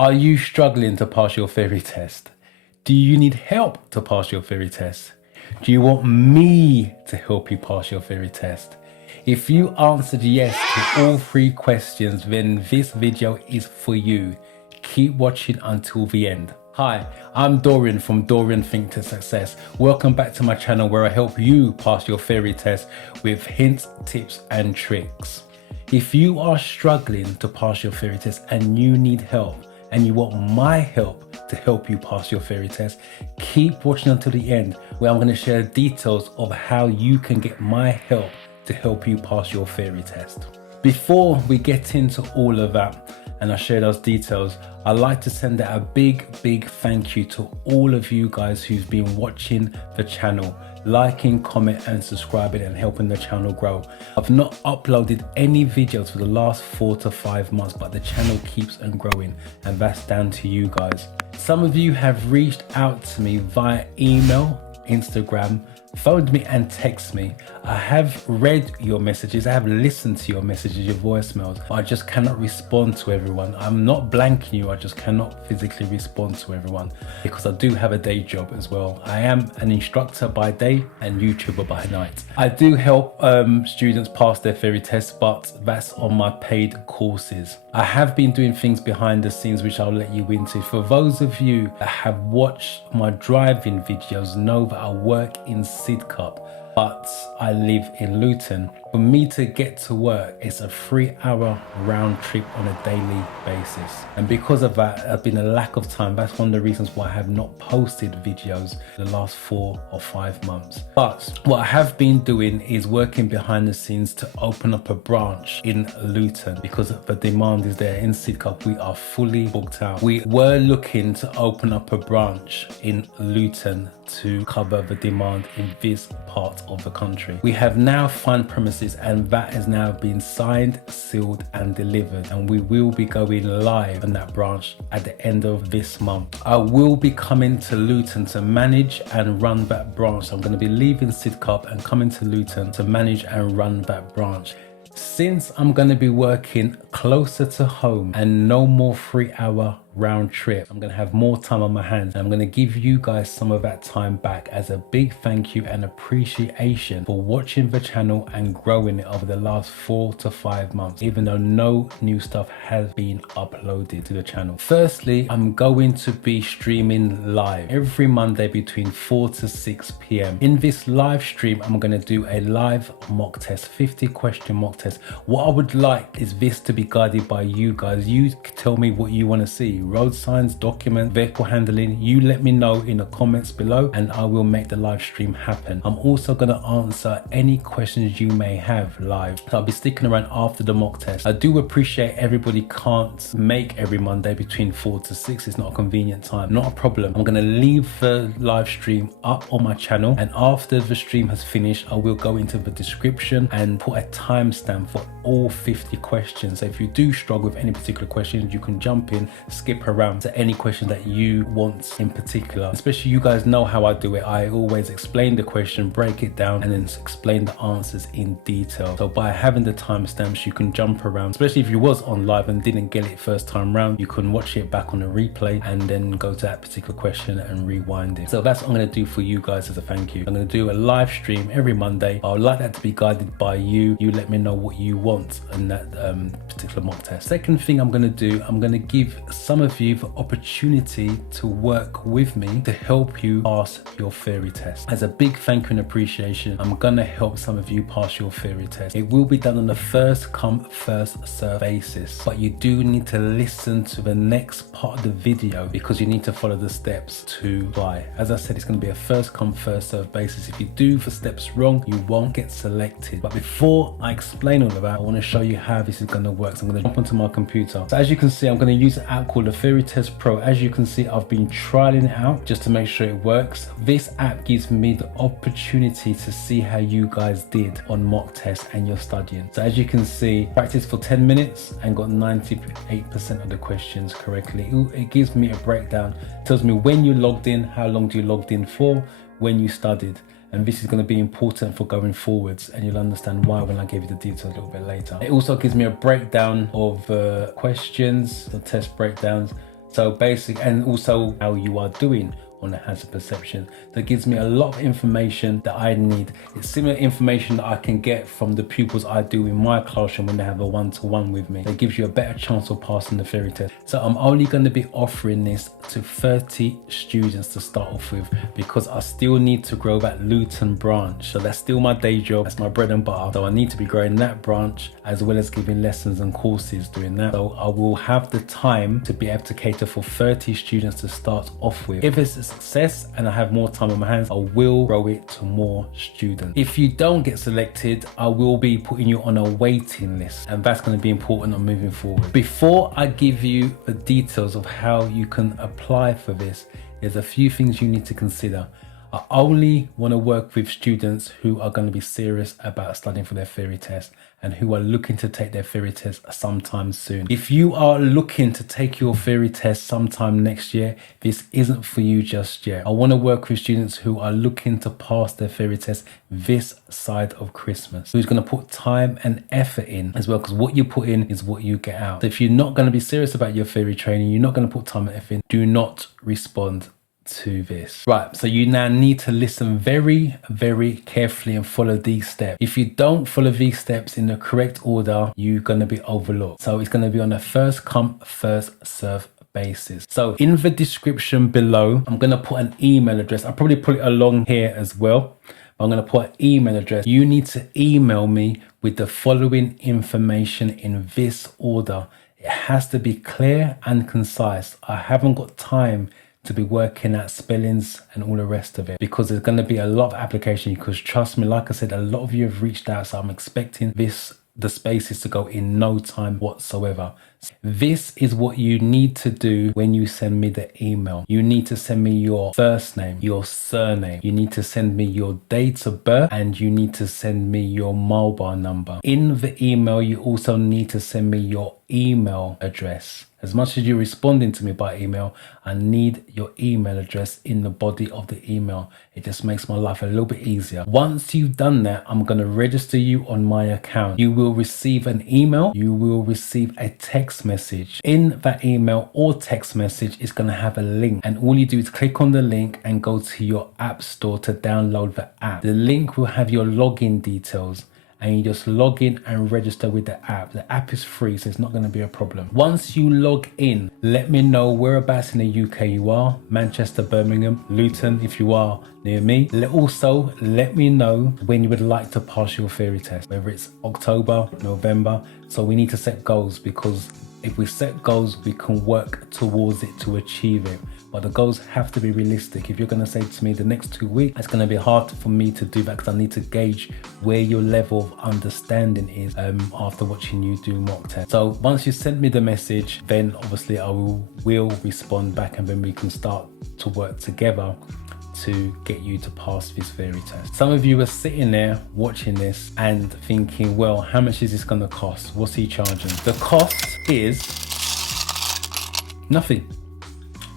Are you struggling to pass your theory test? Do you need help to pass your theory test? Do you want me to help you pass your theory test? If you answered yes to all three questions, then this video is for you. Keep watching until the end. Hi, I'm Dorian from Dorian Think to Success. Welcome back to my channel where I help you pass your theory test with hints, tips and tricks. If you are struggling to pass your theory test and you need help and you want my help to help you pass your theory test, keep watching until the end where I'm going to share details of how you can get my help to help you pass your theory test. Before we get into all of that and I share those details, I'd like to send out a big thank you to all of you guys who've been watching the channel, liking, comment and subscribing and helping the channel grow. I've not uploaded any videos for the last 4 to 5 months, but the channel keeps on growing and that's down to you guys. Some of you have reached out to me via email, Instagram, phoned me and text me. I have read your messages, I have listened to your messages, your voicemails. I just cannot respond to everyone. I'm not blanking you, I just cannot physically respond to everyone because I do have a day job as well. I am an instructor by day and YouTuber by night. I do help students pass their theory tests, but that's on my paid courses. I have been doing things behind the scenes which I'll let you into. For those of you that have watched my driving videos know that I work in Sidcup, but I live in Luton. For me to get to work, it's a 3-hour round trip on a daily basis. And because of that, there's been a lack of time. That's one of the reasons why I have not posted videos the last 4 or 5 months. But what I have been doing is working behind the scenes to open up a branch in Luton because the demand is there. In Sidcup, we are fully booked out. We were looking to open up a branch in Luton to cover the demand in this part of the country. We have now found premises and that has now been signed, sealed and delivered, and we will be going live on that branch at the end of this month. I will be coming to Luton to manage and run that branch. I'm going to be leaving Sidcup and coming to Luton to manage and run that branch. Since I'm going to be working closer to home and no more 3-hour round trip, I'm going to have more time on my hands. I'm going to give you guys some of that time back as a big thank you and appreciation for watching the channel and growing it over the last 4 to 5 months, even though no new stuff has been uploaded to the channel. Firstly, I'm going to be streaming live every Monday between 4 to 6 p.m. In this live stream, I'm going to do a live mock test, 50 question mock test. What I would like is this to be guided by you guys. You tell me what you want to see. Road signs, document, vehicle handling. You let me know in the comments below and I will make the live stream happen. I'm also going to answer any questions you may have live. So I'll be sticking around after the mock test. I do appreciate everybody can't make every Monday between 4 to 6. It's not a convenient time. Not a problem. I'm going to leave the live stream up on my channel, and after the stream has finished, I will go into the description and put a timestamp for all 50 questions. So if you do struggle with any particular questions, you can jump in, skip around to any question that you want in particular. Especially you guys know how I do it. I always explain the question, break it down and then explain the answers in detail. So by having the timestamps, you can jump around, especially if you was on live and didn't get it first time round, you can watch it back on a replay and then go to that particular question and rewind it. So that's what I'm going to do for you guys as a thank you. I'm going to do a live stream every Monday. I would like that to be guided by you. You let me know what you want in that particular mock test. Second thing I'm going to do, I'm going to give some of you the opportunity to work with me to help you pass your theory test. As a big thank you and appreciation, I'm going to help some of you pass your theory test. It will be done on a first come first serve basis, but you do need to listen to the next part of the video because you need to follow the steps to apply. As I said, it's going to be a first come first serve basis. If you do the steps wrong, you won't get selected. But before I explain all of that, I want to show you how this is going to work. So I'm going to jump onto my computer. So as you can see, I'm going to use an app called the Theory Test Pro. As you can see, I've been trialing it out just to make sure it works. This app gives me the opportunity to see how you guys did on mock tests and your studying. So as you can see, practiced for 10 minutes and got 98% of the questions correctly. It gives me a breakdown, tells me when you logged in, how long you logged in for, when you studied. And this is going to be important for going forwards, and you'll understand why when I give you the details a little bit later. It also gives me a breakdown of questions, the test breakdowns, So basic, and also how you are doing on the hazard perception. That gives me a lot of information that I need. It's similar information that I can get from the pupils I do in my classroom when they have a one-to-one with me. That gives you a better chance of passing the theory test. So I'm only going to be offering this to 30 students to start off with, because I still need to grow that Luton branch. So that's still my day job, that's my bread and butter. So I need to be growing that branch as well as giving lessons and courses doing that. So I will have the time to be able to cater for 30 students to start off with. If it's a success and I have more time on my hands, I will grow it to more students. If you don't get selected, I will be putting you on a waiting list, and that's going to be important on moving forward. Before I give you the details of how you can apply for this, there's a few things you need to consider. I only want to work with students who are going to be serious about studying for their theory test and who are looking to take their theory test sometime soon. If you are looking to take your theory test sometime next year, this isn't for you just yet. I want to work with students who are looking to pass their theory test this side of Christmas, who's going to put time and effort in as well, because what you put in is what you get out. So if you're not going to be serious about your theory training, you're not going to put time and effort in, do not respond to this. Right, so you now need to listen very, very carefully and follow these steps. If you don't follow these steps in the correct order, you're going to be overlooked. So it's going to be on a first come, first serve basis. So in the description below, I'm going to put an email address. I'll probably put it along here as well. I'm going to put an email address. You need to email me with the following information in this order. It has to be clear and concise. I haven't got time to be working at spellings and all the rest of it, because there's going to be a lot of application. Because trust me, like I said, a lot of you have reached out, so I'm expecting the spaces to go in no time whatsoever. This is what you need to do when you send me the email. You need to send me your first name, your surname. You need to send me your date of birth, and you need to send me your mobile number. In the email, you also need to send me your email address. As much as you're responding to me by email, I need your email address in the body of the email. It just makes my life a little bit easier. Once you've done that, I'm going to register you on my account. You will receive an email. You will receive a text message. In that email or text message, it's going to have a link. And all you do is click on the link and go to your app store to download the app. The link will have your login details, and you just log in and register with the app. The app is free, so it's not going to be a problem. Once you log in, let me know whereabouts in the UK you are. Manchester, Birmingham, Luton, if you are near me. Also, let me know when you would like to pass your theory test, whether it's October, November. So we need to set goals, because if we set goals, we can work towards it to achieve it. But the goals have to be realistic. If you're going to say to me the next 2 weeks, it's going to be hard for me to do that, because I need to gauge where your level of understanding is after watching you do mock tests. So once you send me the message, then obviously I will respond back, and then we can start to work together to get you to pass this theory test. Some of you are sitting there watching this and thinking, well, how much is this going to cost? What's he charging? The cost is nothing.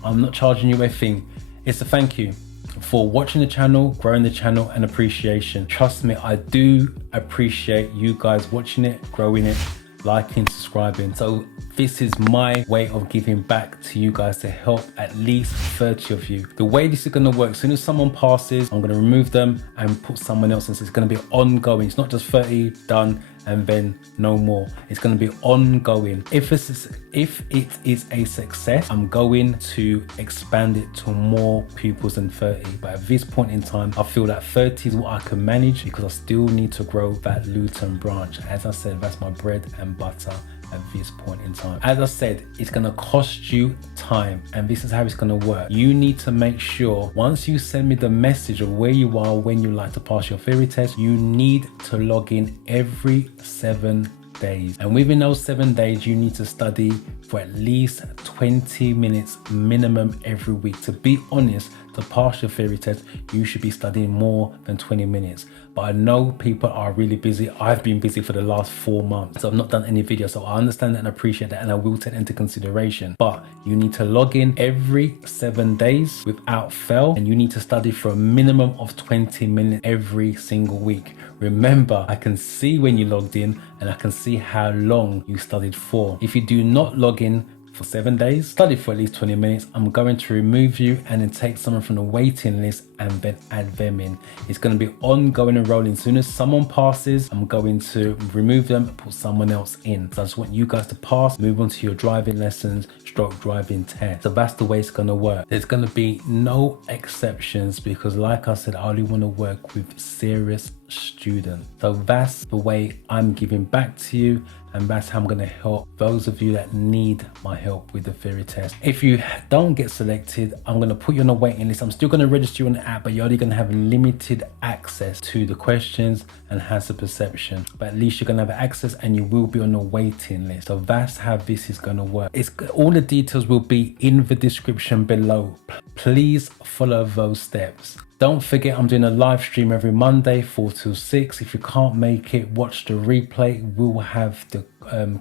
I'm not charging you a thing. It's a thank you for watching the channel, growing the channel, and appreciation. Trust me, I do appreciate you guys watching it, growing it, liking, subscribing. So this is my way of giving back to you guys to help at least 30 of you. The way this is going to work, as soon as someone passes, I'm going to remove them and put someone else in. So it's going to be ongoing. It's not just 30 done and then no more. It's going to be ongoing. If it is a success, I'm going to expand it to more pupils than 30. But at this point in time, I feel that 30 is what I can manage, because I still need to grow that Luton branch. As I said, that's my bread and butter at this point in time. As I said, it's going to cost you time, and this is how it's going to work. You need to make sure, once you send me the message of where you are, when you like to pass your theory test, you need to log in every 7 days. And within those 7 days, you need to study for at least 20 minutes minimum every week. To be honest, to pass your theory test, you should be studying more than 20 minutes. But I know people are really busy. I've been busy for the last 4 months, so I've not done any videos. So I understand that and appreciate that, and I will take that into consideration. But you need to log in every 7 days without fail, and you need to study for a minimum of 20 minutes every single week. Remember, I can see when you logged in, and I can see how long you studied for. If you do not log in for 7 days, study for at least 20 minutes. I'm going to remove you and then take someone from the waiting list and then add them in. It's going to be ongoing and rolling. As soon as someone passes, I'm going to remove them and put someone else in. So I just want you guys to pass, move on to your driving lessons, stroke driving test. So that's the way it's going to work. There's going to be no exceptions because, like I said, I only want to work with serious students. So that's the way I'm giving back to you, and that's how I'm going to help those of you that need my help with the theory test. If you don't get selected, I'm going to put you on a waiting list. I'm still going to register you on the app, but you're only going to have limited access to the questions and hazard perception. But at least you're going to have access and you will be on a waiting list. So that's how this is going to work. All the details will be in the description below. Please follow those steps. Don't forget, I'm doing a live stream every Monday, 4 till 6. If you can't make it, watch the replay. We'll have the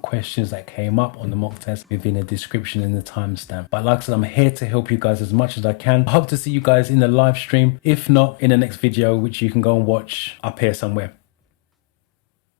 questions that came up on the mock test within the description and the timestamp. But like I said, I'm here to help you guys as much as I can. I hope to see you guys in the live stream. If not, in the next video, which you can go and watch up here somewhere.